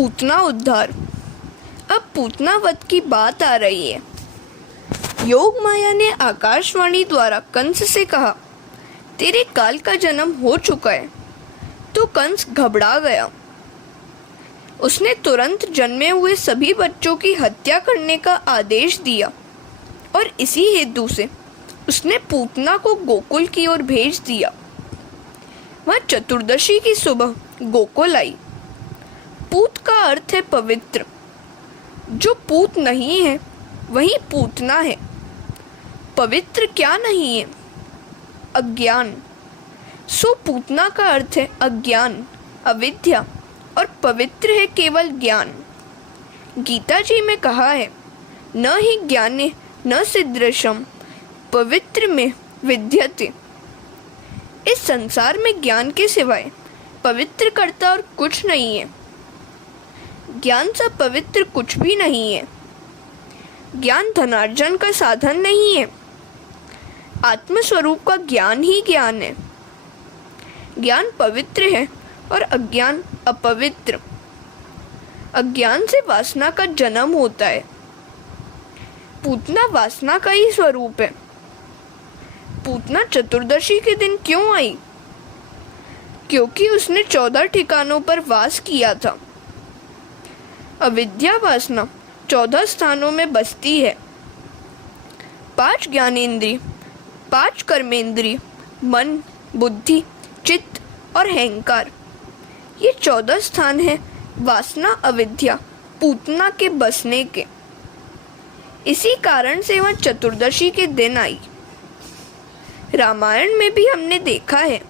पूतना उद्धार। अब पूतना वध की बात आ रही है। योग माया ने आकाशवाणी द्वारा कंस से कहा, तेरे काल का जन्म हो चुका है। तो कंस घबरा गया। उसने तुरंत जन्मे हुए सभी बच्चों की हत्या करने का आदेश दिया और इसी हेतु से उसने पूतना को गोकुल की ओर भेज दिया। वह चतुर्दशी की सुबह गोकुल आई। पूत का अर्थ है पवित्र। जो पूत नहीं है वही पूतना है। पवित्र क्या नहीं है? अज्ञान। सो पूतना का अर्थ है अज्ञान, अविद्या, और पवित्र है केवल ज्ञान। गीता जी में कहा है, न हि ज्ञाने न सिदृशम पवित्र में विद्यते। इस संसार में ज्ञान के सिवाय पवित्र करता और कुछ नहीं है। ज्ञान सा पवित्र कुछ भी नहीं है। ज्ञान धनार्जन का साधन नहीं है। आत्मस्वरूप का ज्ञान ही ज्ञान है। ज्ञान पवित्र है और अज्ञान अपवित्र। अज्ञान से वासना का जन्म होता है। पूतना वासना का ही स्वरूप है। पूतना चतुर्दशी के दिन क्यों आई? क्योंकि उसने 14 ठिकानों पर वास किया था। अविद्या वासना 14 स्थानों में बसती है। 5 ज्ञानेंद्रिय, 5 कर्मेंद्रिय, मन, बुद्धि, चित्त और अहंकार, ये 14 स्थान हैं वासना अविद्या पूतना के बसने के। इसी कारण से वह चतुर्दशी के दिन आई। रामायण में भी हमने देखा है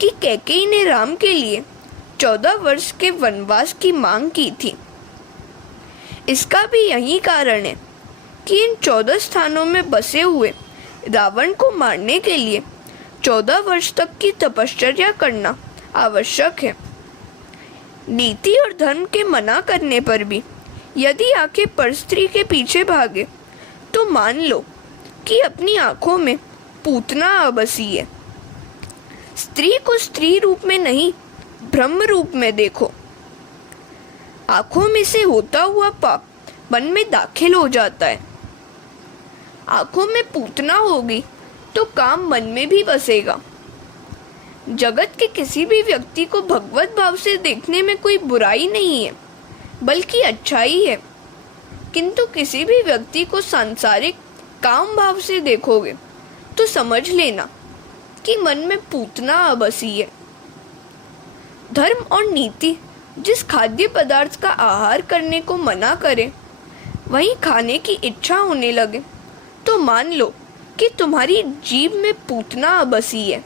कि कैकेयी ने राम के लिए 14 वर्ष के वनवास की मांग की थी। इसका भी यही कारण है कि इन 14 स्थानों में बसे हुए रावण को मारने के लिए 14 वर्ष तक की तपश्चर्या करना आवश्यक है। नीति और धर्म के मना करने पर भी यदि आंखें परस्त्री के पीछे भागे तो मान लो कि अपनी आंखों में पूतना आ बसी है। स्त्री को स्त्री रूप में नहीं, ब्रह्म रूप में देखो। आंखों में से होता हुआ पाप मन में दाखिल हो जाता है। आंखों में पूतना होगी तो काम मन में भी बसेगा। जगत के किसी भी व्यक्ति को भगवत भाव से देखने में कोई बुराई नहीं है, बल्कि अच्छाई है। किंतु किसी भी व्यक्ति को सांसारिक काम भाव से देखोगे तो समझ लेना कि मन में पूतना बसी है। धर्म और नीति जिस खाद्य पदार्थ का आहार करने को मना करे वहीं खाने की इच्छा होने लगे तो मान लो कि तुम्हारी जीभ में पूतना बसी है।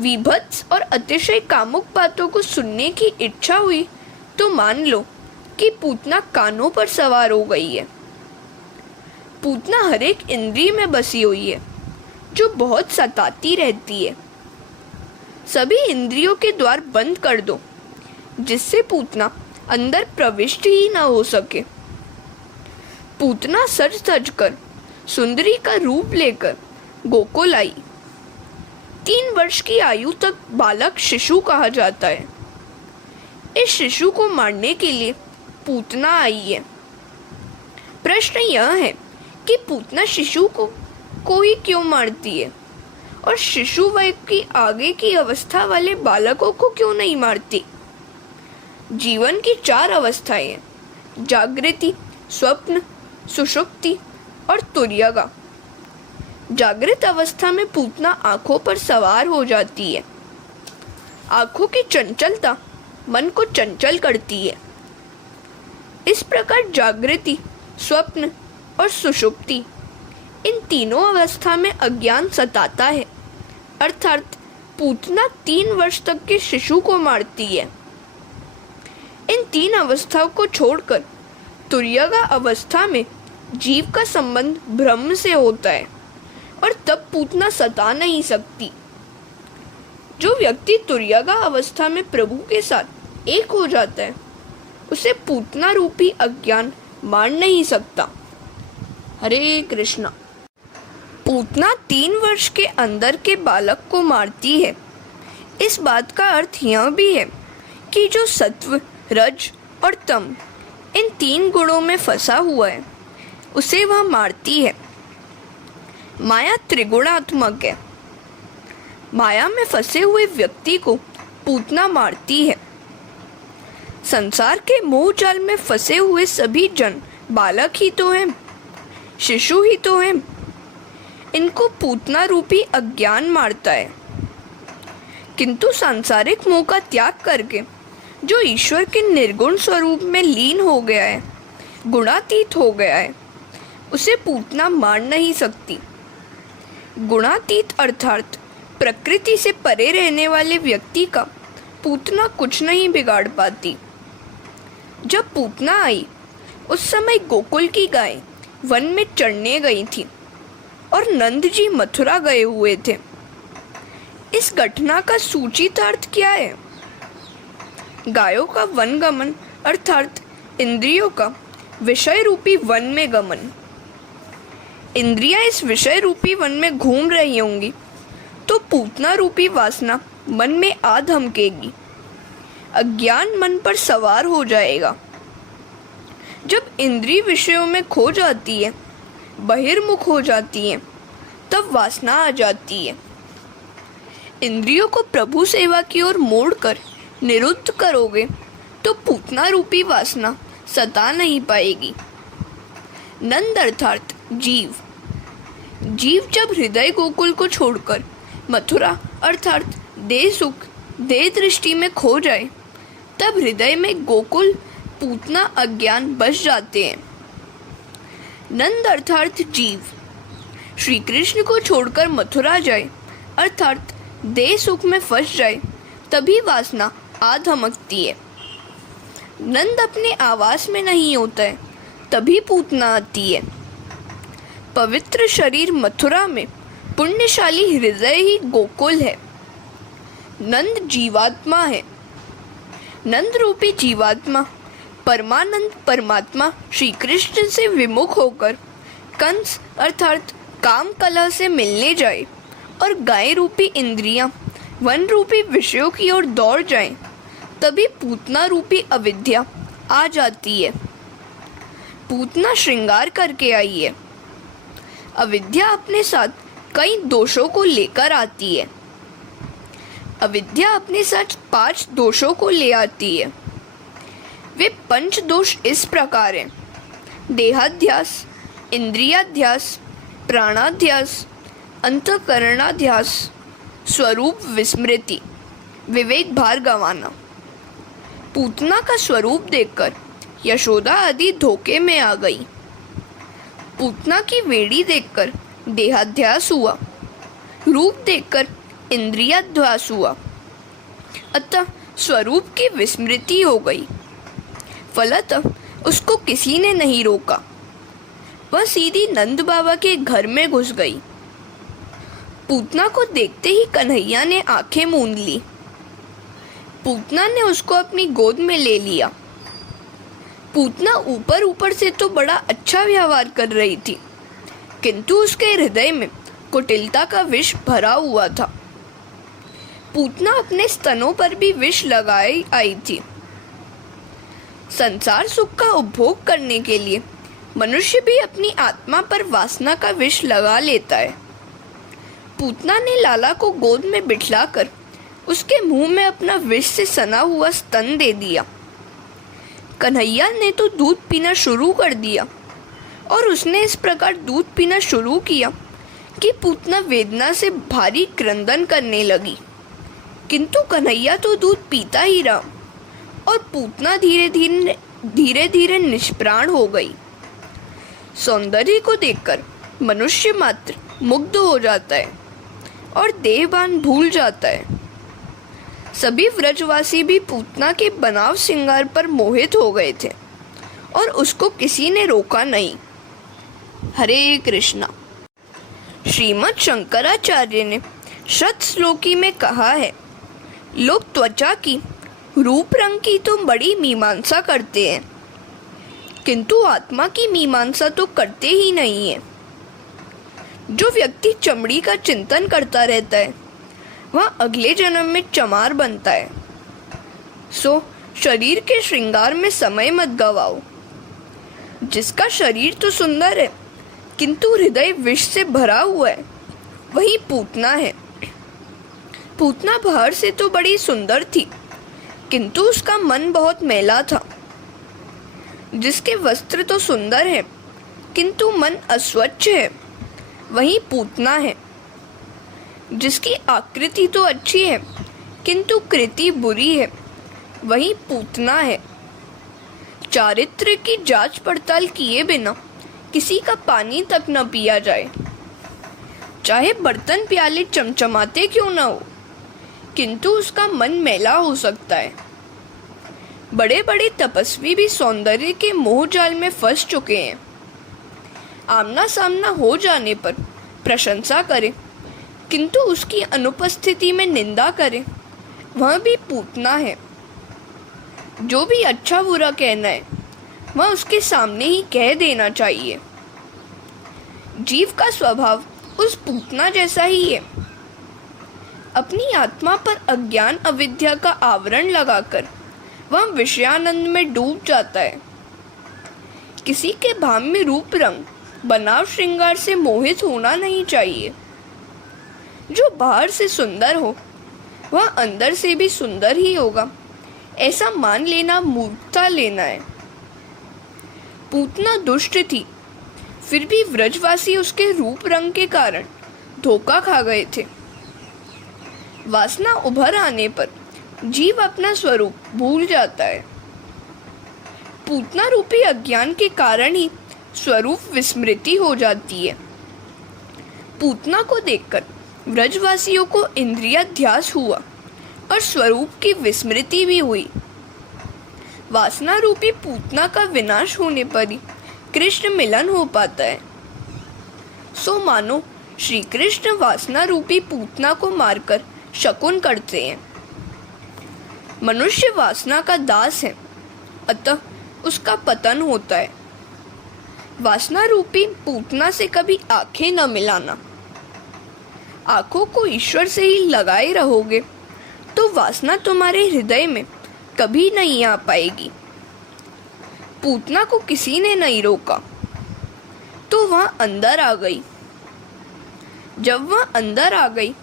विभत्स और अतिशय कामुक बातों को सुनने की इच्छा हुई तो मान लो कि पूतना कानों पर सवार हो गई है। पूतना हर एक इंद्रिय में बसी हुई है जो बहुत सताती रहती है। सभी इंद्रियों के द्वार बंद कर दो जिससे पूतना अंदर प्रविष्ट ही ना हो सके। पूतना सज सज कर सुंदरी का रूप लेकर गोकुल आई। 3 वर्ष की आयु तक बालक शिशु कहा जाता है। इस शिशु को मारने के लिए पूतना आई है। प्रश्न यह है कि पूतना शिशु को ही क्यों मारती है और शिशु वय की आगे की अवस्था वाले बालकों को क्यों नहीं मारती? जीवन की 4 अवस्थाएं हैं, जागृति, स्वप्न, सुषुप्ति और तुर्यगा। जागृत अवस्था में पूतना आंखों पर सवार हो जाती है। आंखों की चंचलता मन को चंचल करती है। इस प्रकार जागृति, स्वप्न और सुषुप्ति, इन तीनों अवस्था में अज्ञान सताता है। अर्थात पूतना 3 वर्ष तक के शिशु को मारती है। इन 3 अवस्थाओं को छोड़कर तुर्यगा अवस्था में जीव का संबंध ब्रह्म से होता है और तब पूतना सता नहीं सकती। जो व्यक्ति तुर्यगा अवस्था में प्रभु के साथ एक हो जाता है उसे पूतना रूपी अज्ञान मार नहीं सकता। हरे कृष्णा। पूतना 3 वर्ष के अंदर के बालक को मारती है। इस बात का अर्थ यह भी है कि जो सत्व, रज और तम इन 3 गुणों में फंसा हुआ है, उसे वह मारती है। माया त्रिगुणात्मक है। माया में फंसे हुए व्यक्ति को पूतना मारती है। संसार के मोह जाल में फंसे हुए सभी जन बालक ही तो हैं, शिशु ही तो हैं। इनको पूतना रूपी अज्ञान मारता है। किंतु सांसारिक मोह का त्याग करके जो ईश्वर के निर्गुण स्वरूप में लीन हो गया है, गुणातीत हो गया है, उसे पूतना मार नहीं सकती। गुणातीत अर्थात प्रकृति से परे रहने वाले व्यक्ति का पूतना कुछ नहीं बिगाड़ पाती। जब पूतना आई उस समय गोकुल की गाय वन में चढ़ने गई थी और नंद जी मथुरा गए हुए थे। इस घटना का सूचित अर्थ क्या है? गायों का वन गमन अर्थात इंद्रियों का विषय रूपी वन में गमन। इंद्रियां इस विषय रूपी वन में घूम रही होंगी तो पूतना रूपी वासना मन में आ धमकेगी। अज्ञान मन पर सवार हो जाएगा। जब इंद्रिय विषयों में खो जाती है, बहिर्मुख हो जाती है, तब वासना आ जाती है। इंद्रियों को प्रभु सेवा की ओर मोड़कर निरुद्ध करोगे तो पूतना रूपी वासना सता नहीं पाएगी। नंद अर्थात जीव। जीव जब हृदय गोकुल को छोड़कर मथुरा अर्थात देह सुख, देह दृष्टि में खो जाए, तब हृदय में गोकुल, पूतना, अज्ञान बस जाते हैं। नंद अर्थात जीव श्री कृष्ण को छोड़कर मथुरा जाए अर्थात देह सुख में फंस जाए, तभी वासना आ धमकती है। नंद अपने आवास में नहीं होता है, तभी पूतना आती है। पवित्र शरीर मथुरा में, पुण्यशाली हृदय ही गोकुल है। नंद जीवात्मा है। नंद रूपी जीवात्मा परमानंद परमात्मा श्री कृष्ण से विमुख होकर कंस अर्थात काम कला से मिलने जाए और गाय रूपी इंद्रियां वन रूपी विषयों की ओर दौड़ जाएं, तभी पूतना रूपी अविद्या आ जाती है। पूतना श्रृंगार करके आई है। अविद्या अपने साथ कई दोषों को लेकर आती है। अविद्या अपने साथ 5 दोषों को ले आती है। वे 5 दोष इस प्रकार हैं: देहाध्यास, इंद्रियाध्यास, प्राणाध्यास, अंतःकरणाध्यास, स्वरूप विस्मृति, विवेक भार गंवाना। पूतना का स्वरूप देखकर यशोदा आदि धोखे में आ गई। पूतना की वेड़ी देखकर देहाध्यास हुआ, रूप देखकर इंद्रियाध्यास हुआ, अतः स्वरूप की विस्मृति हो गई। फलतः उसको किसी ने नहीं रोका, वह सीधी नंद बाबा के घर में घुस गई। पूतना को देखते ही कन्हैया ने आंखें मूंद ली। पूतना ने उसको अपनी गोद में ले लिया। पूतना ऊपर ऊपर से तो बड़ा अच्छा व्यवहार कर रही थी, किंतु उसके हृदय में कुटिलता का विष भरा हुआ था। पूतना अपने स्तनों पर भी विष लगाई आई थी। संसार सुख का उपभोग करने के लिए मनुष्य भी अपनी आत्मा पर वासना का विष लगा लेता है। पूतना ने लाला को गोद में बिठलाकर उसके मुंह में अपना विष से सना हुआ स्तन दे दिया। कन्हैया ने तो दूध पीना शुरू कर दिया और उसने इस प्रकार दूध पीना शुरू किया कि पूतना वेदना से भारी क्रंदन करने लगी, किंतु कन्हैया तो दूध पीता ही रहा और पूतना धीरे धीरे निष्प्राण हो गई। सौंदर्य को देखकर मनुष्य मात्र मुग्ध हो जाता है और देहभान भूल जाता है। सभी व्रजवासी भी पूतना के बनाव श्रृंगार पर मोहित हो गए थे और उसको किसी ने रोका नहीं। हरे कृष्णा। श्रीमद् शंकराचार्य ने शत श्लोकी में कहा है, लोग त्वचा की, रूप रंग की तो बड़ी मीमांसा करते हैं, किंतु आत्मा की मीमांसा तो करते ही नहीं है। जो व्यक्ति चमड़ी का चिंतन करता रहता है वह अगले जन्म में चमार बनता है। सो शरीर के श्रृंगार में समय मत गवाओ। जिसका शरीर तो सुंदर है किंतु हृदय विष से भरा हुआ है, वही पूतना है। पूतना बाहर से तो बड़ी सुंदर थी किंतु उसका मन बहुत मैला था। जिसके वस्त्र तो सुंदर है किंतु मन अस्वच्छ है, वही पूतना है। जिसकी आकृति तो अच्छी है किंतु कृति बुरी है, वही पूतना है। चारित्र की जांच पड़ताल किए बिना किसी का पानी तक न पिया जाए। चाहे बर्तन प्याले चमचमाते क्यों न हो, किंतु उसका मन मैला हो सकता है। बड़े बड़े तपस्वी भी सौंदर्य के मोह जाल में फंस चुके हैं। आमना सामना हो जाने पर प्रशंसा करें किंतु उसकी अनुपस्थिति में निंदा करें, वह भी पूतना है। जो भी अच्छा बुरा कहना है वह उसके सामने ही कह देना चाहिए। जीव का स्वभाव उस पूतना जैसा ही है। अपनी आत्मा पर अज्ञान अविद्या का आवरण लगाकर वह विषयानंद में डूब जाता है। किसी के भाम्य रूप रंग बनाव श्रृंगार से मोहित होना नहीं चाहिए। जो बाहर से सुंदर हो वह अंदर से भी सुंदर ही होगा, ऐसा मान लेना मूर्खता लेना है। पूतना दुष्ट थी, फिर भी व्रजवासी उसके रूप रंग के कारण धोखा खा गए थे। वासना उभर आने पर जीव अपना स्वरूप भूल जाता है। पूतना रूपी अज्ञान के कारण ही स्वरूप विस्मृति हो जाती है। पूतना को देखकर व्रजवासियों को इंद्रियाध्यास हुआ और स्वरूप की विस्मृति भी हुई। वासना रूपी पूतना का विनाश होने पर ही कृष्ण मिलन हो पाता है। सो मानो श्री कृष्ण वासना रूपी पूतना को मारकर शकुन करते हैं। मनुष्य वासना का दास है, अतः उसका पतन होता है। वासना रूपी पूतना से कभी आंखें न मिलाना। आंखों को ईश्वर से ही लगाए रहोगे तो वासना तुम्हारे हृदय में कभी नहीं आ पाएगी। पूतना को किसी ने नहीं रोका तो वह अंदर आ गई। जब वह अंदर आ गई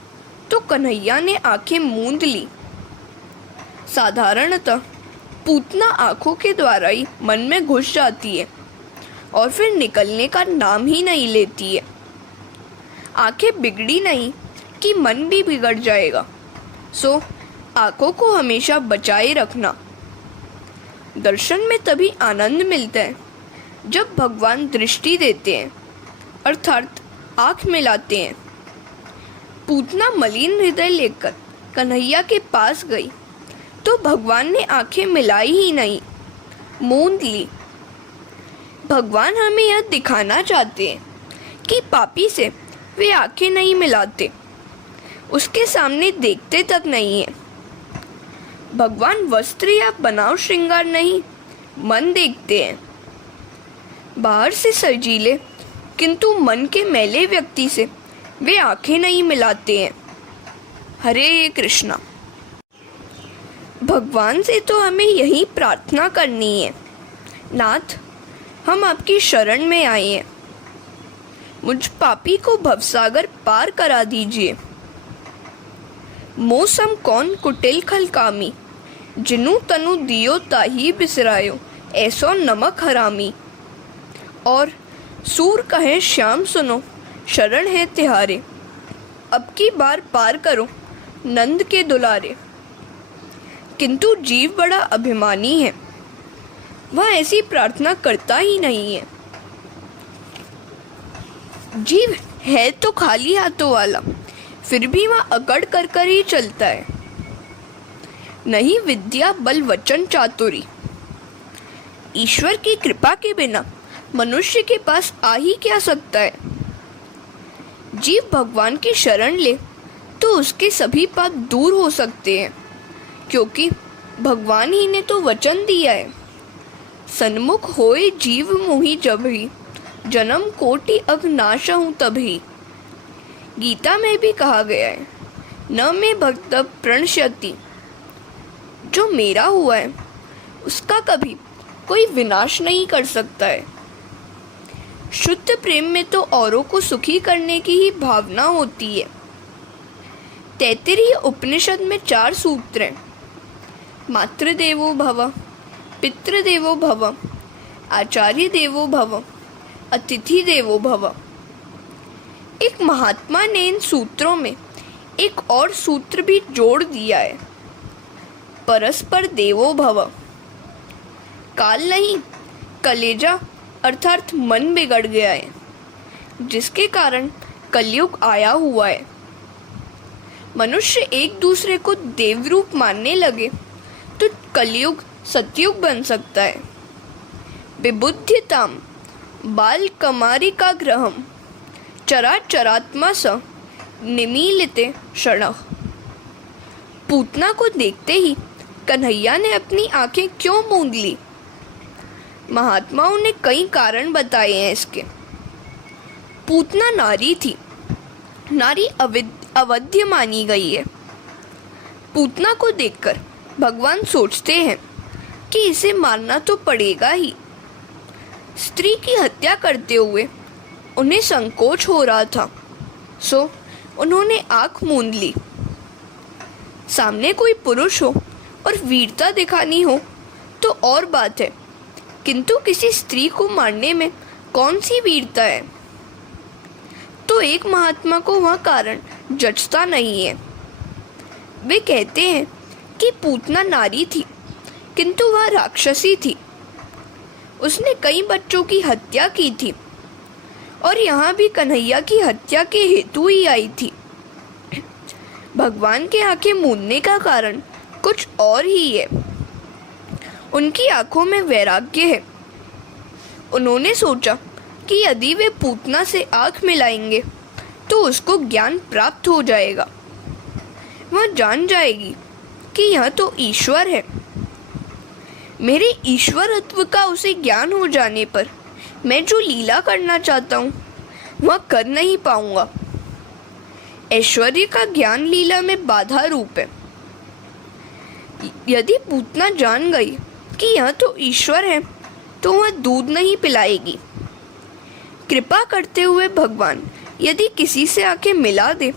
तो कन्हैया ने आंखें मूंद ली। साधारणतः पूतना आंखों के द्वारा ही मन में घुस जाती है और फिर निकलने का नाम ही नहीं लेती है। आंखें बिगड़ी नहीं कि मन भी बिगड़ जाएगा। सो आंखों को हमेशा बचाए रखना। दर्शन में तभी आनंद मिलता है जब भगवान दृष्टि देते हैं, अर्थात आँख मिलाते हैं। पूतना मलिन हृदय लेकर कन्हैया के पास गई तो भगवान ने आंखें मिलाई ही नहीं, मूंद ली। भगवान हमें यह दिखाना चाहते हैं कि पापी से वे आंखें नहीं मिलाते, उसके सामने देखते तक नहीं है। भगवान वस्त्र या बनाव श्रृंगार नहीं, मन देखते हैं। बाहर से सजीले किंतु मन के मैले व्यक्ति से वे आंखें नहीं मिलाते हैं। हरे कृष्णा। भगवान से तो हमें यही प्रार्थना करनी है, नाथ हम आपकी शरण में आए हैं, मुझ पापी को भवसागर पार करा दीजिए। मौसम कौन कुटिल खलकामी, जिनु तनु दियो ताही बिसरायो, ऐसो नमक हरामी। और सूर कहे श्याम सुनो, शरण है तिहारे, अब की बार पार करो नंद के दुलारे। किंतु जीव बड़ा अभिमानी है, वह ऐसी प्रार्थना करता ही नहीं है। जीव है तो खाली हाथों वाला, फिर भी वह अकड़ कर ही चलता है। नहीं विद्या बल वचन चातुरी, ईश्वर की कृपा के बिना मनुष्य के पास आ ही क्या सकता है। जीव भगवान की शरण ले तो उसके सभी पाप दूर हो सकते हैं, क्योंकि भगवान ही ने तो वचन दिया है, सन्मुख होए जीव मोहि जभी, जन्म कोटि अघनाशहु तभी। गीता में भी कहा गया है, न मे भक्त प्रणश्यति, जो मेरा हुआ है उसका कभी कोई विनाश नहीं कर सकता है। शुद्ध प्रेम में तो औरों को सुखी करने की ही भावना होती है। तैत्तिरीय उपनिषद में 4 सूत्र हैं। मातृदेवो भव, पितृदेवो भव, आचार्य देवो भव, अतिथि देवो भव। एक महात्मा ने इन सूत्रों में एक और सूत्र भी जोड़ दिया है, परस्पर देवो भव। काल नहीं, कलेजा अर्थात मन बिगड़ गया है, जिसके कारण कलयुग आया हुआ है। मनुष्य एक दूसरे को देवरूप मानने लगे तो कलयुग सतयुग बन सकता है। विबुध्यताम बाल कमारिका ग्रहम चराचरात्मा स निमीलिते क्षणः। पूतना को देखते ही कन्हैया ने अपनी आंखें क्यों मूंद ली? महात्माओं ने कई कारण बताए हैं इसके। पूतना नारी थी, नारी अवध्य मानी गई है। पूतना को देखकर भगवान सोचते हैं कि इसे मारना तो पड़ेगा ही। स्त्री की हत्या करते हुए उन्हें संकोच हो रहा था, सो उन्होंने आंख मूंद ली। सामने कोई पुरुष हो और वीरता दिखानी हो तो और बात है, किंतु किसी स्त्री को मारने में कौन सी वीरता है? तो एक महात्मा को वह कारण जचता नहीं है। वे कहते हैं कि पूतना नारी थी, किंतु वह राक्षसी थी। उसने कई बच्चों की हत्या की थी और यहाँ भी कन्हैया की हत्या के हेतु ही आई थी। भगवान के आंखें मूंदने का कारण कुछ और ही है। उनकी आंखों में वैराग्य है। उन्होंने सोचा कि यदि वे पूतना से आंख मिलाएंगे तो उसको ज्ञान प्राप्त हो जाएगा। वह जान जाएगी कि यह तो ईश्वर है। मेरे ईश्वरत्व का उसे ज्ञान हो जाने पर मैं जो लीला करना चाहता हूँ वह कर नहीं पाऊंगा। ऐश्वर्य का ज्ञान लीला में बाधा रूप है। यदि पूतना जान गई कि यह तो ईश्वर है तो वह दूध नहीं पिलाएगी। कृपा करते हुए भगवान यदि किसी से आंखें मिला दे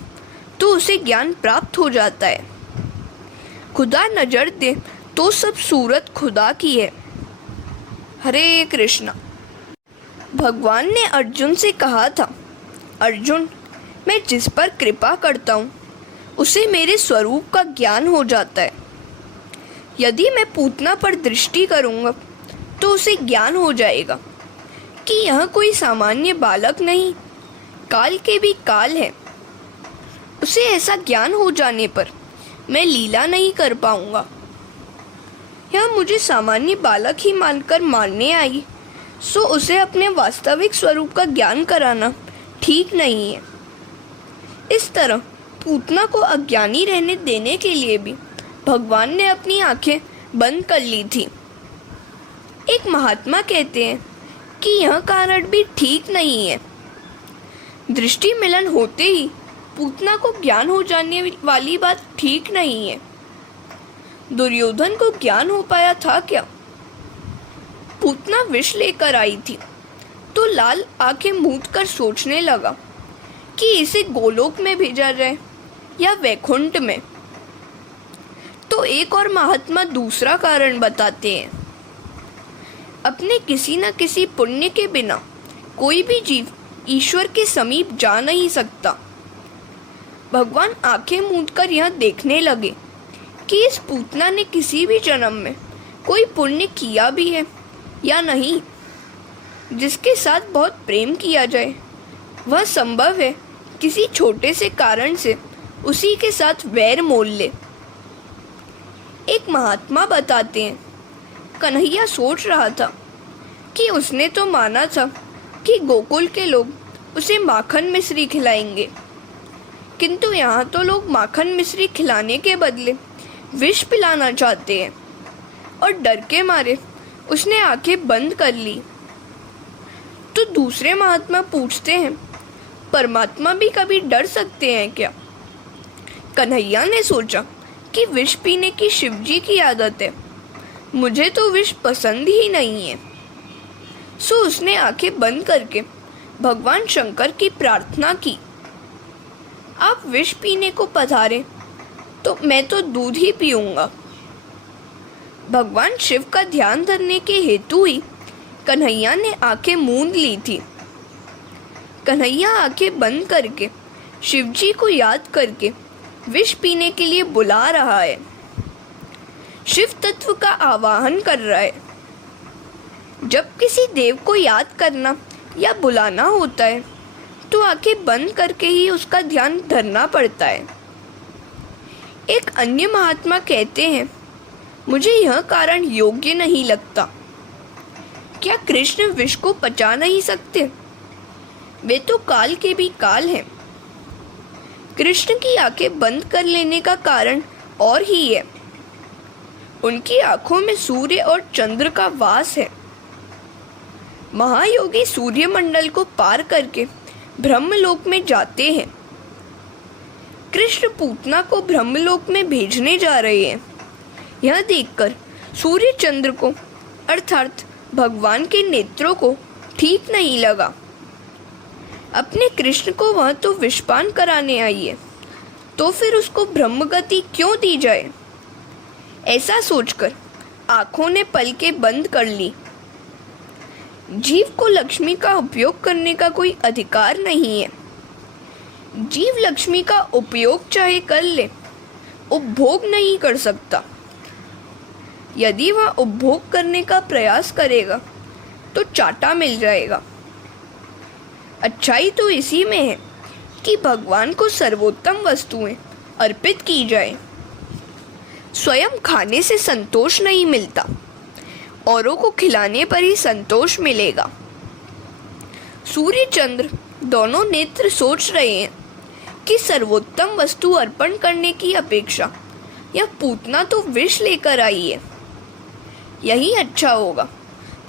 तो उसे ज्ञान प्राप्त हो जाता है। खुदा नजर दे तो सब सूरत खुदा की है। हरे कृष्णा। भगवान ने अर्जुन से कहा था, अर्जुन, मैं जिस पर कृपा करता हूँ उसे मेरे स्वरूप का ज्ञान हो जाता है। यदि मैं पूतना पर दृष्टि करूँगा तो उसे ज्ञान हो जाएगा कि यह कोई सामान्य बालक नहीं, काल के भी काल है। उसे ऐसा ज्ञान हो जाने पर मैं लीला नहीं कर पाऊँगा। यह मुझे सामान्य बालक ही मानकर मारने आई, सो उसे अपने वास्तविक स्वरूप का ज्ञान कराना ठीक नहीं है। इस तरह पूतना को अज्ञानी रहने देने के लिए भी भगवान ने अपनी आंखें बंद कर ली थी। एक महात्मा कहते हैं कि यह कारण भी ठीक नहीं है। दृष्टि मिलन होते ही पूतना को ज्ञान हो जाने वाली बात ठीक नहीं है। दुर्योधन को ज्ञान हो पाया था क्या? पूतना विष लेकर आई थी तो लाल आंखें मूंद कर सोचने लगा कि इसे गोलोक में भेजा जाए या वैकुंठ में। तो एक और महात्मा दूसरा कारण बताते हैं। अपने किसी न किसी पुण्य के बिना कोई भी जीव ईश्वर के समीप जा नहीं सकता। भगवान आंखें मूंदकर यह देखने लगे कि इस पूतना ने किसी भी जन्म में कोई पुण्य किया भी है या नहीं। जिसके साथ बहुत प्रेम किया जाए वह संभव है किसी छोटे से कारण से उसी के साथ वैर मोल ले। एक महात्मा बताते हैं, कन्हैया सोच रहा था कि उसने तो माना था कि गोकुल के लोग उसे माखन मिश्री खिलाएंगे, किंतु यहाँ तो लोग माखन मिश्री खिलाने के बदले विष पिलाना चाहते हैं और डर के मारे उसने आंखें बंद कर ली। तो दूसरे महात्मा पूछते हैं, परमात्मा भी कभी डर सकते हैं क्या? कन्हैया ने सोचा कि विष पीने की शिवजी की आदत है, मुझे तो विष पसंद ही नहीं है। सो उसने आंखें बंद करके भगवान शंकर की प्रार्थना की, आप विष पीने को पधारे तो मैं तो दूध ही पीऊंगा। भगवान शिव का ध्यान धरने के हेतु ही कन्हैया ने आंखें मूंद ली थी। कन्हैया आंखें बंद करके शिवजी को याद करके विष पीने के लिए बुला रहा है, शिव तत्व का आवाहन कर रहा है। जब किसी देव को याद करना या बुलाना होता है तो आंखें बंद करके ही उसका ध्यान धरना पड़ता है। एक अन्य महात्मा कहते हैं, मुझे यह कारण योग्य नहीं लगता। क्या कृष्ण विष को पचा नहीं सकते? वे तो काल के भी काल हैं। कृष्ण की आंखें बंद कर लेने का कारण और ही है, उनकी आंखों में सूर्य और चंद्र का वास है। महायोगी सूर्य मंडल को पार करके ब्रह्मलोक में जाते हैं। कृष्ण पूतना को ब्रह्मलोक में भेजने जा रहे हैं। यह देखकर सूर्य चंद्र को अर्थात भगवान के नेत्रों को ठीक नहीं लगा। अपने कृष्ण को वह तो विषपान कराने आई है, तो फिर उसको ब्रह्मगति क्यों दी जाए? ऐसा सोचकर आंखों ने पलकें बंद कर ली। जीव को लक्ष्मी का उपयोग करने का कोई अधिकार नहीं है। जीव लक्ष्मी का उपयोग चाहे कर ले, उपभोग नहीं कर सकता। यदि वह उपभोग करने का प्रयास करेगा तो चाटा मिल जाएगा। अच्छाई तो इसी में है कि भगवान को सर्वोत्तम वस्तुएं अर्पित की जाए। स्वयं खाने से संतोष नहीं मिलता, औरों को खिलाने पर ही संतोष मिलेगा। सूर्य चंद्र दोनों नेत्र सोच रहे हैं कि सर्वोत्तम वस्तु अर्पण करने की अपेक्षा यह पूतना तो विष लेकर आई है। यही अच्छा होगा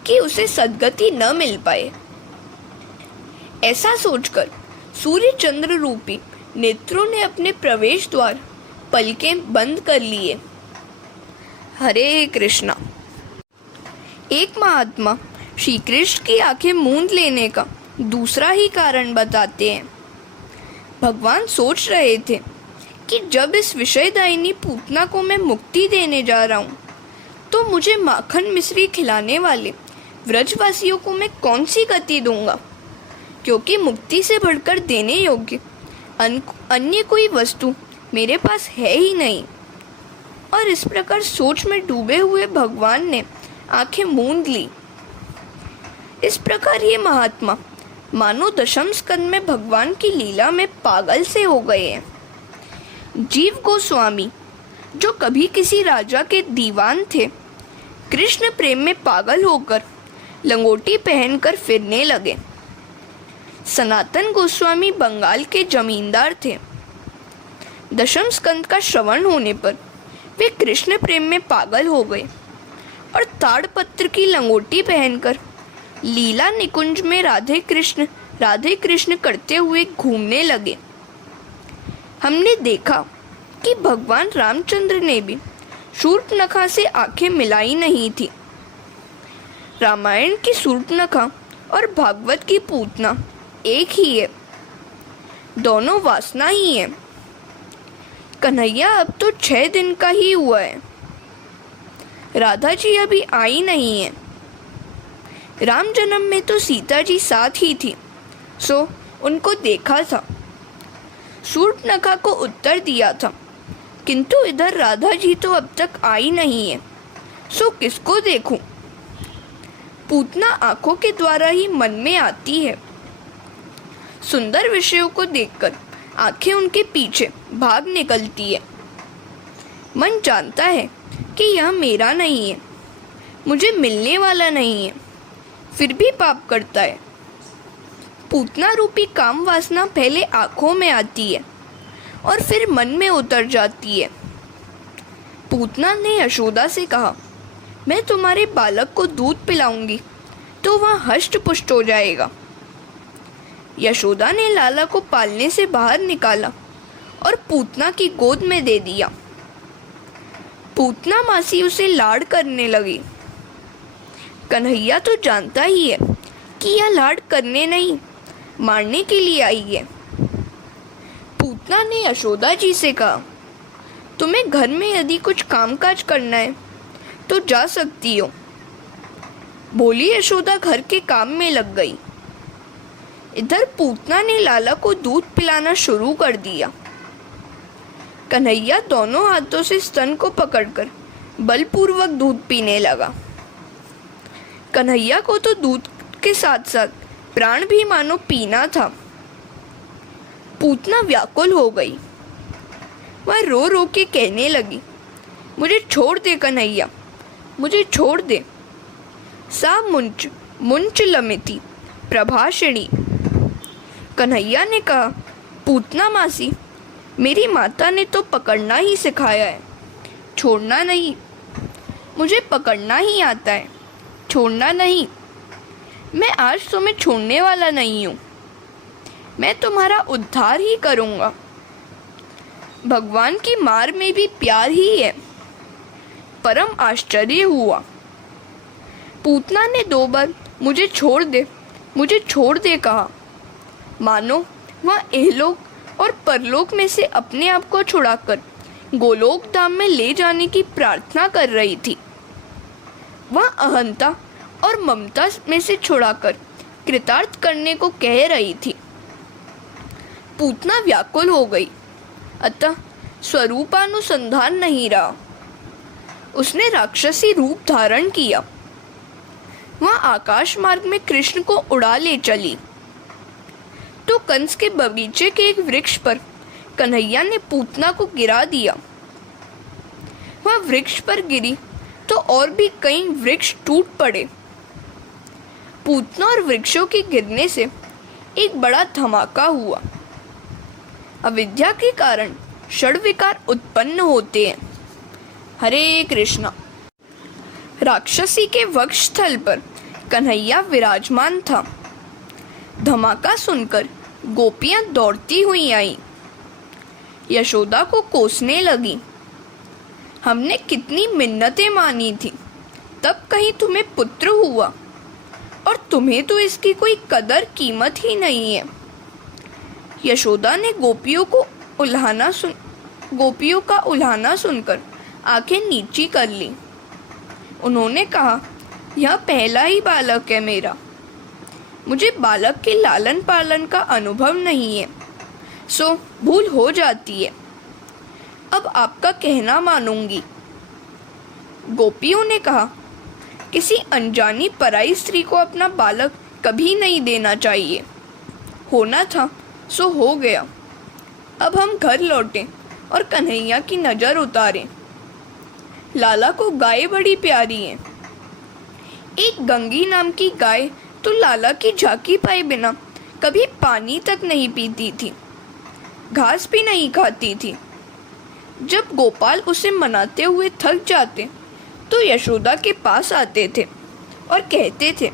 कि उसे सद्गति न मिल पाए। ऐसा सोचकर सूर्य चंद्र रूपी नेत्रों ने अपने प्रवेश द्वार पलकें बंद कर लिए। हरे कृष्णा। एक महात्मा श्री कृष्ण की आंखें मूंद लेने का दूसरा ही कारण बताते हैं। भगवान सोच रहे थे कि जब इस विषयदायिनी पूतना को मैं मुक्ति देने जा रहा हूँ तो मुझे माखन मिश्री खिलाने वाले व्रजवासियों को मैं कौन सी गति दूंगा, क्योंकि मुक्ति से बढ़कर देने योग्य अन्य कोई वस्तु मेरे पास है ही नहीं। और इस प्रकार सोच में डूबे हुए भगवान ने आंखें मूंद ली। इस प्रकार ये महात्मा मानो दशम स्कंद में भगवान की लीला में पागल से हो गए हैं। जीव गोस्वामी जो कभी किसी राजा के दीवान थे, कृष्ण प्रेम में पागल होकर लंगोटी पहनकर फिरने लगे। सनातन गोस्वामी बंगाल के जमींदार थे। दशम स्कंद का श्रवण होने पर वे कृष्ण प्रेम में पागल हो गए और ताड़पत्र की लंगोटी पहनकर लीला निकुंज में राधे कृष्ण करते हुए घूमने लगे। हमने देखा कि भगवान रामचंद्र ने भी शूर्पणखा से आंखें मिलाई नहीं थी। रामायण की शूर्पणखा और भागवत की पूतना एक ही है, दोनों वासना ही है। कन्हैया अब तो 6 दिन का ही हुआ है। राधा जी अभी आई नहीं है। राम जन्म में तो सीता जी साथ ही थी, सो उनको देखा था, शूर्पणखा को उत्तर दिया था, किंतु इधर राधा जी तो अब तक आई नहीं है, सो किसको देखूं? पूतना आंखों के द्वारा ही मन में आती है। सुंदर विषयों को देखकर आंखें उनके पीछे भाग निकलती है। मन जानता है कि यह मेरा नहीं है, मुझे मिलने वाला नहीं है, फिर भी पाप करता है। पूतना रूपी काम वासना पहले आंखों में आती है और फिर मन में उतर जाती है। पूतना ने यशोदा से कहा, मैं तुम्हारे बालक को दूध पिलाऊंगी तो वह हष्ट पुष्ट हो जाएगा। यशोदा ने लाला को पालने से बाहर निकाला और पूतना की गोद में दे दिया। पूतना मासी उसे लाड करने लगी। कन्हैया तो जानता ही है कि यह लाड करने नहीं, मारने के लिए आई है। पूतना ने यशोदा जी से कहा, तुम्हें घर में यदि कुछ कामकाज करना है तो जा सकती हो। बोली यशोदा घर के काम में लग गई। इधर पूतना ने लाला को दूध पिलाना शुरू कर दिया। कन्हैया दोनों हाथों से स्तन को पकड़कर बलपूर्वक दूध पीने लगा। कन्हैया को तो दूध के साथ साथ प्राण भी मानो पीना था। पूतना व्याकुल हो गई। वह रो रो के कहने लगी, मुझे छोड़ दे कन्हैया, मुझे छोड़ दे। सा मुंच मुंच लमिति प्रभाषिणी। कन्हैया ने कहा, पूतना मासी, मेरी माता ने तो पकड़ना ही सिखाया है, छोड़ना नहीं। मुझे पकड़ना ही आता है, छोड़ना नहीं। मैं आज तुम्हें छोड़ने वाला नहीं हूँ, मैं तुम्हारा उद्धार ही करूँगा। भगवान की मार में भी प्यार ही है। परम आश्चर्य हुआ। पूतना ने 2 बार मुझे छोड़ दे, मुझे छोड़ दे कहा, मानो वह इहलोक और परलोक में से अपने आप को छुड़ाकर गोलोक धाम में ले जाने की प्रार्थना कर रही थी। वह अहंता और ममता में से छुड़ाकर कृतार्थ करने को कह रही थी। पूतना व्याकुल हो गई, अतः स्वरूपानुसंधान नहीं रहा। उसने राक्षसी रूप धारण किया। वह आकाश मार्ग में कृष्ण को उड़ा ले चली। तो कंस के बगीचे के एक वृक्ष पर कन्हैया ने पूतना को गिरा दिया। वह वृक्ष पर गिरी तो और भी कई वृक्ष टूट पड़े। पूतना और वृक्षों के गिरने से एक बड़ा धमाका हुआ। अविद्या के कारण षड्विकार उत्पन्न होते हैं। हरे कृष्णा। राक्षसी के वक्षस्थल पर कन्हैया विराजमान था। धमाका सुनकर गोपियां दौड़ती हुई आईं। यशोदा को कोसने लगी, हमने कितनी मिन्नतें मानी थी, तब कहीं तुम्हें पुत्र हुआ और तुम्हें तो इसकी कोई कदर कीमत ही नहीं है। यशोदा ने गोपियों का उल्हाना सुनकर आंखें नीची कर ली। उन्होंने कहा, यह पहला ही बालक है मेरा, मुझे बालक के लालन पालन का अनुभव नहीं है, सो भूल हो जाती है। अब आपका कहना मानूंगी। गोपियों ने कहा, किसी अनजानी पराई स्त्री को अपना बालक कभी नहीं देना चाहिए। होना था सो हो गया। अब हम घर लौटें और कन्हैया की नज़र उतारें। लाला को गाय बड़ी प्यारी है। एक गंगी नाम की गाय तो लाला की झांकी पाए बिना कभी पानी तक नहीं पीती थी, घास भी नहीं खाती थी। जब गोपाल उसे मनाते हुए थक जाते तो यशोदा के पास आते थे और कहते थे,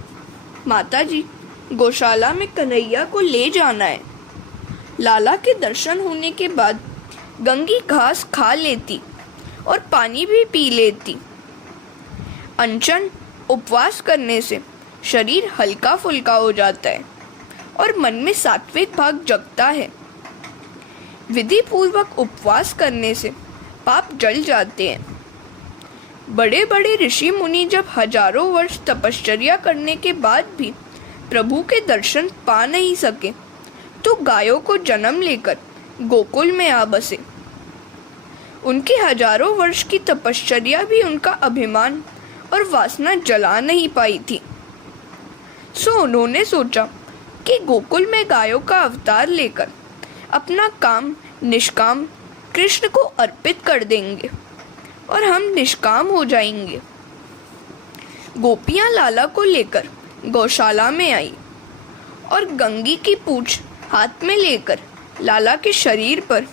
माताजी, गौशाला में कन्हैया को ले जाना है। लाला के दर्शन होने के बाद गंगी घास खा लेती और पानी भी पी लेती। अनशन उपवास करने से शरीर हल्का फुल्का हो जाता है और मन में सात्विक भाग जगता है। विधि पूर्वक उपवास करने से पाप जल जाते हैं। बड़े बड़े ऋषि मुनि जब हजारों वर्ष तपश्चर्या करने के बाद भी प्रभु के दर्शन पा नहीं सके तो गायों को जन्म लेकर गोकुल में आ बसे। उनकी हजारों वर्ष की तपश्चर्या भी उनका अभिमान और वासना जला नहीं पाई थी। सो उन्होंने सोचा कि गोकुल में गायों का अवतार लेकर अपना काम निष्काम कृष्ण को अर्पित कर देंगे और हम निष्काम हो जाएंगे। गोपियां लाला को लेकर गौशाला में आई और गंगी की पूंछ हाथ में लेकर लाला के शरीर पर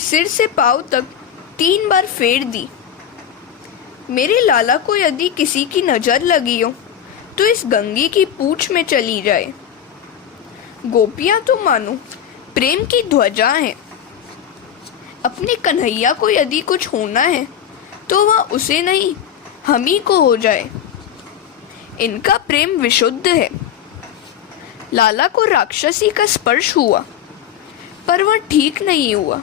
सिर से पांव तक 3 बार फेर दी। मेरे लाला को यदि किसी की नज़र लगी हो तो इस गंगी की पूंछ में चली जाए। गोपियां तो मानो प्रेम की ध्वजा हैं। अपने कन्हैया को यदि कुछ होना है तो वह उसे नहीं, हम ही को हो जाए। इनका प्रेम विशुद्ध है। लाला को राक्षसी का स्पर्श हुआ, पर वह ठीक नहीं हुआ।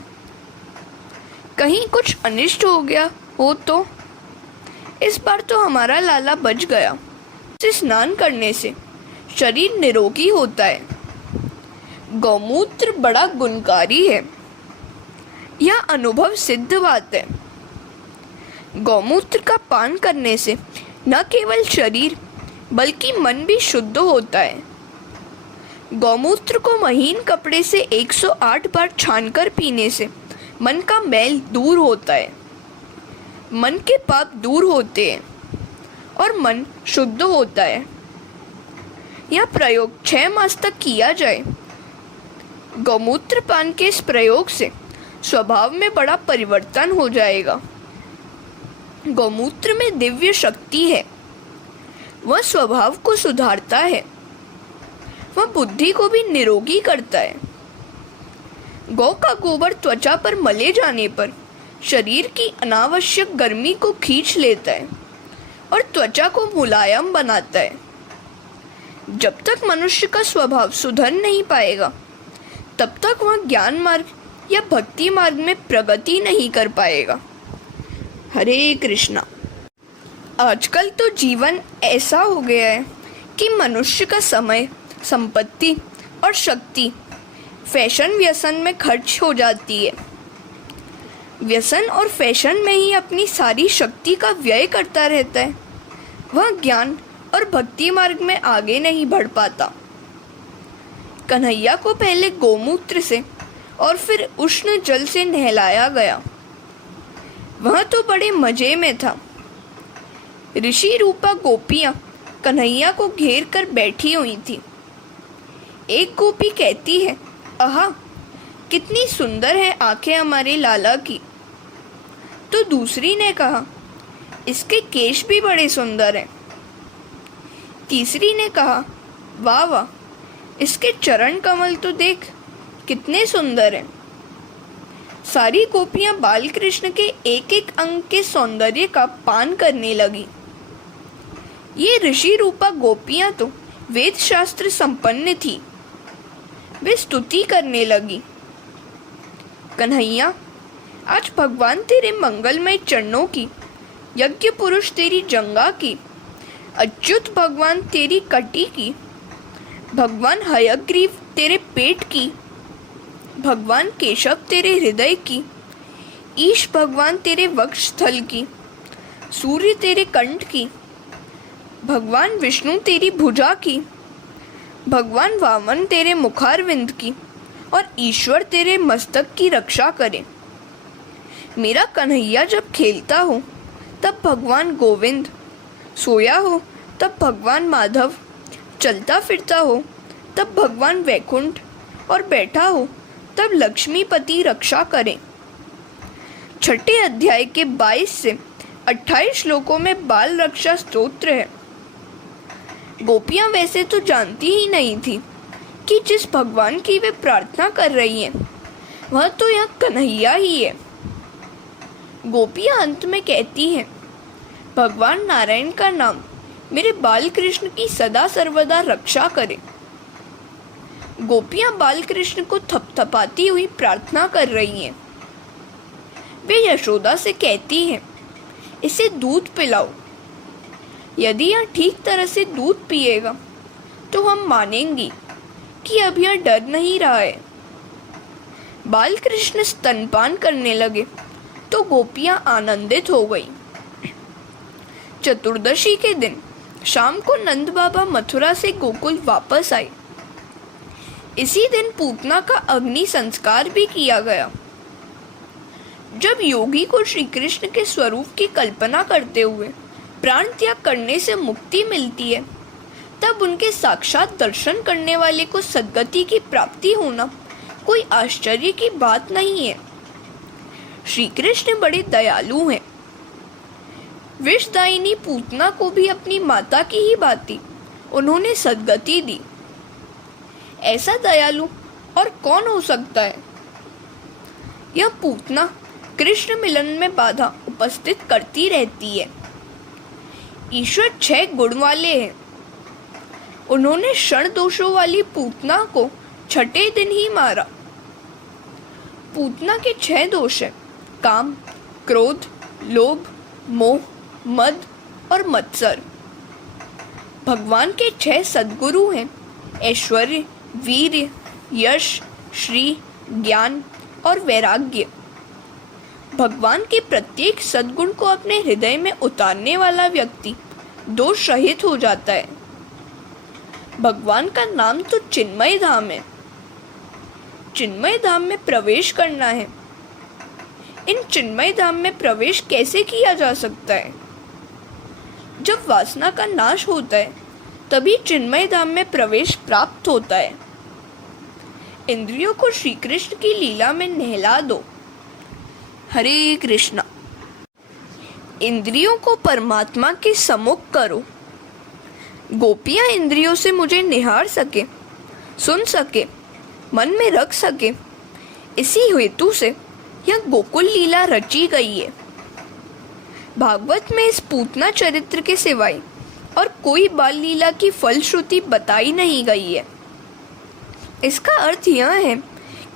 कहीं कुछ अनिष्ट हो गया हो तो? इस बार तो हमारा लाला बच गया। इसे स्नान करने से शरीर निरोगी होता है। गौमूत्र बड़ा गुणकारी है, यह अनुभव सिद्ध बात है। गौमूत्र का पान करने से न केवल शरीर बल्कि मन भी शुद्ध होता है। गौमूत्र को महीन कपड़े से 108 बार छानकर पीने से मन का मैल दूर होता है, मन के पाप दूर होते हैं और मन शुद्ध होता है। यह प्रयोग 6 मास तक किया जाए। गौमूत्र पान के इस प्रयोग से स्वभाव में बड़ा परिवर्तन हो जाएगा। गौमूत्र में दिव्य शक्ति है। वह स्वभाव को सुधारता है, वह बुद्धि को भी निरोगी करता है। गौ का गोबर त्वचा पर मले जाने पर शरीर की अनावश्यक गर्मी को खींच लेता है और त्वचा को मुलायम बनाता है। जब तक मनुष्य का स्वभाव सुधर नहीं पाएगा, तब तक वह ज्ञान मार्ग या भक्ति मार्ग में प्रगति नहीं कर पाएगा। हरे कृष्णा। आजकल तो जीवन ऐसा हो गया है कि मनुष्य का समय, संपत्ति और शक्ति फैशन व्यसन में खर्च हो जाती है। व्यसन और फैशन में ही अपनी सारी शक्ति का व्यय करता रहता है। वह ज्ञान और भक्ति मार्ग में आगे नहीं बढ़ पाता। कन्हैया को पहले गोमूत्र से और फिर उष्ण जल से नहलाया गया। वह तो बड़े मजे में था। ऋषि रूपा गोपियां कन्हैया को घेर कर बैठी हुई थी। एक गोपी कहती है, आहा, कितनी सुंदर है आंखें हमारे लाला की। तो दूसरी ने कहा, इसके केश भी बड़े सुंदर हैं। तीसरी ने कहा, वाह वाह, इसके चरण कमल तो देख, कितने सुंदर हैं। सारी गोपियां बाल कृष्ण के एक एक अंग के सौंदर्य का पान करने लगी। ये ऋषि रूपा गोपियां तो वेद शास्त्र संपन्न थी। वे स्तुति करने लगी, कन्हैया, आज भगवान तेरे मंगलमय चरणों की, यज्ञ पुरुष तेरी जंगा की, अच्युत भगवान तेरी कटी की, भगवान हयग्रीव तेरे पेट की, भगवान केशव तेरे हृदय की, ईश भगवान तेरे वक्षस्थल की, सूर्य तेरे कंठ की, भगवान विष्णु तेरी भुजा की, भगवान वामन तेरे मुखारविंद की और ईश्वर तेरे मस्तक की रक्षा करे। मेरा कन्हैया जब खेलता हो तब भगवान गोविंद, सोया हो तब भगवान माधव, चलता फिरता हो तब भगवान वैकुंठ और बैठा हो तब लक्ष्मीपति रक्षा करें। छठे अध्याय के 22 से 28 श्लोकों में बाल रक्षा स्तोत्र है। गोपियां वैसे तो जानती ही नहीं थी कि जिस भगवान की वे प्रार्थना कर रही हैं वह तो यह कन्हैया ही है। गोपियां अंत में कहती हैं, भगवान नारायण का नाम मेरे बाल कृष्ण की सदा सर्वदा रक्षा करे। गोपियां बाल कृष्ण को थपथपाती हुई प्रार्थना कर रही हैं। वे यशोदा से कहती हैं, इसे दूध पिलाओ। यदि यह ठीक तरह से दूध पिएगा तो हम मानेंगी कि अब यह डर नहीं रहा है। बाल कृष्ण स्तनपान करने लगे तो गोपियां आनंदित हो गई। चतुर्दशी के दिन शाम को नंद बाबा मथुरा से गोकुल वापस आए। इसी दिन पूतना का अग्नि संस्कार भी किया गया। जब योगी को श्री कृष्ण के स्वरूप की कल्पना करते हुए प्राण त्याग करने से मुक्ति मिलती है, तब उनके साक्षात दर्शन करने वाले को सद्गति की प्राप्ति होना कोई आश्चर्य की बात नहीं है। श्री कृष्ण बड़े दयालु हैं। विषदायिनी पूतना को भी अपनी माता की ही भांति उन्होंने सद्गति दी। ऐसा दयालु और कौन हो सकता है। यह पूतना कृष्ण मिलन में बाधा उपस्थित करती रहती है। ईश्वर 6 गुण वाले हैं। उन्होंने क्षण दोषों वाली पूतना को छठे दिन ही मारा। पूतना के 6 दोष हैं: काम, क्रोध, लोभ, मोह, मद और मत्सर। भगवान के 6 सद्गुरु हैं: ऐश्वर्य, वीर्य, यश, श्री, ज्ञान और वैराग्य। भगवान के प्रत्येक सद्गुण को अपने हृदय में उतारने वाला व्यक्ति दोष रहित हो जाता है। भगवान का नाम तो चिन्मय धाम है। चिन्मय धाम में प्रवेश करना है। इन चिन्मय धाम में प्रवेश कैसे किया जा सकता है? जब वासना का नाश होता है तभी चिन्मय धाम में प्रवेश प्राप्त होता है। इंद्रियों को श्री कृष्ण की लीला में नहला दो। हरे कृष्णा। इंद्रियों को परमात्मा के सम्मुख करो। गोपियां इंद्रियों से मुझे निहार सके, सुन सके, मन में रख सके, इसी हेतु से यह गोकुल लीला रची गई है। भागवत में इस पूतना चरित्र के सिवाय और कोई बाल लीला की फलश्रुति बताई नहीं गई है। इसका अर्थ यह है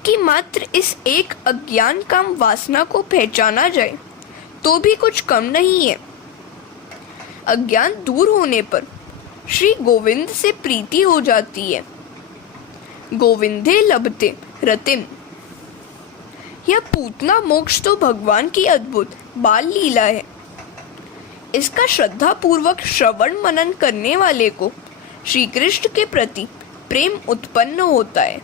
कि मात्र इस एक अज्ञान काम वासना को पहचाना जाए तो भी कुछ कम नहीं है। अज्ञान दूर होने पर श्री गोविंद से प्रीति हो जाती है। गोविंदे लभते रतिम। यह पूतना मोक्ष तो भगवान की अद्भुत बाल लीला है। इसका श्रद्धा पूर्वक श्रवण मनन करने वाले को श्री कृष्ण के प्रति प्रेम उत्पन्न होता है।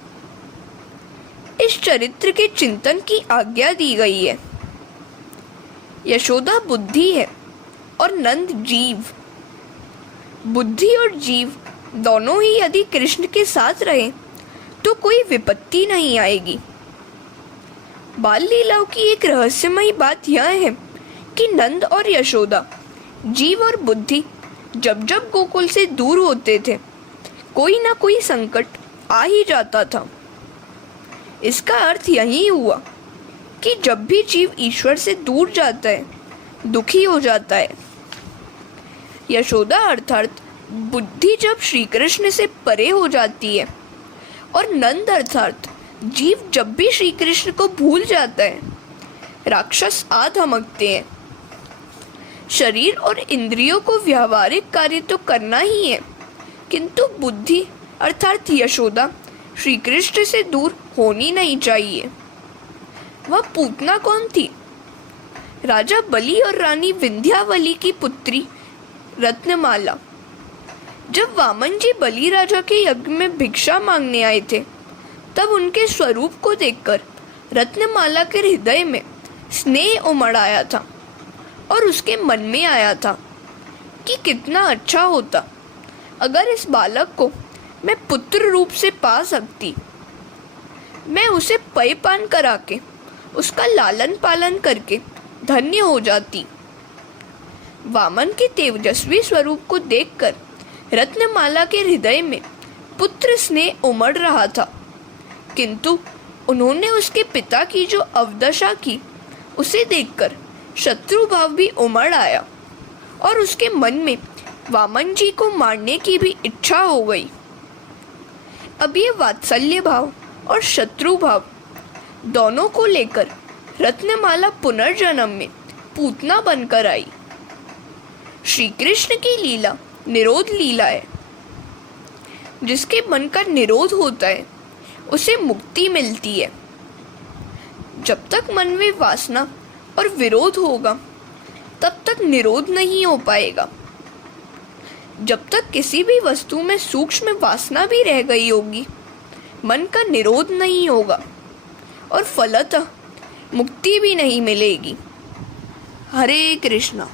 इस चरित्र के चिंतन की आज्ञा दी गई है। यशोदा बुद्धि है और नंद जीव। बुद्धि और जीव दोनों ही यदि कृष्ण के साथ रहे तो कोई विपत्ति नहीं आएगी। बाल लीलाओं की एक रहस्यमयी बात यह है कि नंद और यशोदा, जीव और बुद्धि जब जब गोकुल से दूर होते थे कोई ना कोई संकट आ ही जाता था। इसका अर्थ यही हुआ कि जब भी जीव ईश्वर से दूर जाता है, दुखी हो जाता है। यशोदा अर्थात बुद्धि जब श्री कृष्ण से परे हो जाती है और नंद अर्थात जीव जब भी श्री कृष्ण को भूल जाता है, राक्षस आ धमकते हैं। शरीर और इंद्रियों को व्यावहारिक कार्य तो करना ही है, किंतु बुद्धि अर्थात यशोदा श्री कृष्ण से दूर होनी नहीं चाहिए। वह पूतना कौन थी? राजा बलि और रानी विंध्यावली की पुत्री रत्नमाला। जब वामन जी बलि राजा के यज्ञ में भिक्षा मांगने आए थे तब उनके स्वरूप को देखकर रत्नमाला के हृदय में स्नेह उमड़ आया था और उसके मन में आया था कि कितना अच्छा होता अगर इस बालक को मैं पुत्र रूप से पा सकती। मैं उसे पेयपान करा के उसका लालन पालन करके धन्य हो जाती। वामन के तेजस्वी स्वरूप को देखकर रत्नमाला के हृदय में पुत्र स्नेह उमड़ रहा था, किंतु उन्होंने उसके पिता की जो अवदशा की उसे देखकर शत्रु भाव भी उमड़ आया और उसके मन में वामन जी को मारने की भी इच्छा हो गई। अब ये वात्सल्य भाव और शत्रु भाव दोनों को लेकर रत्नमाला पुनर्जन्म में पूतना बनकर आई। श्री कृष्ण की लीला निरोध लीला है। जिसके मन का निरोध होता है उसे मुक्ति मिलती है। जब तक मन में वासना और विरोध होगा तब तक निरोध नहीं हो पाएगा। जब तक किसी भी वस्तु में सूक्ष्म वासना भी रह गई होगी मन का निरोध नहीं होगा और फलतः मुक्ति भी नहीं मिलेगी। हरे कृष्णा।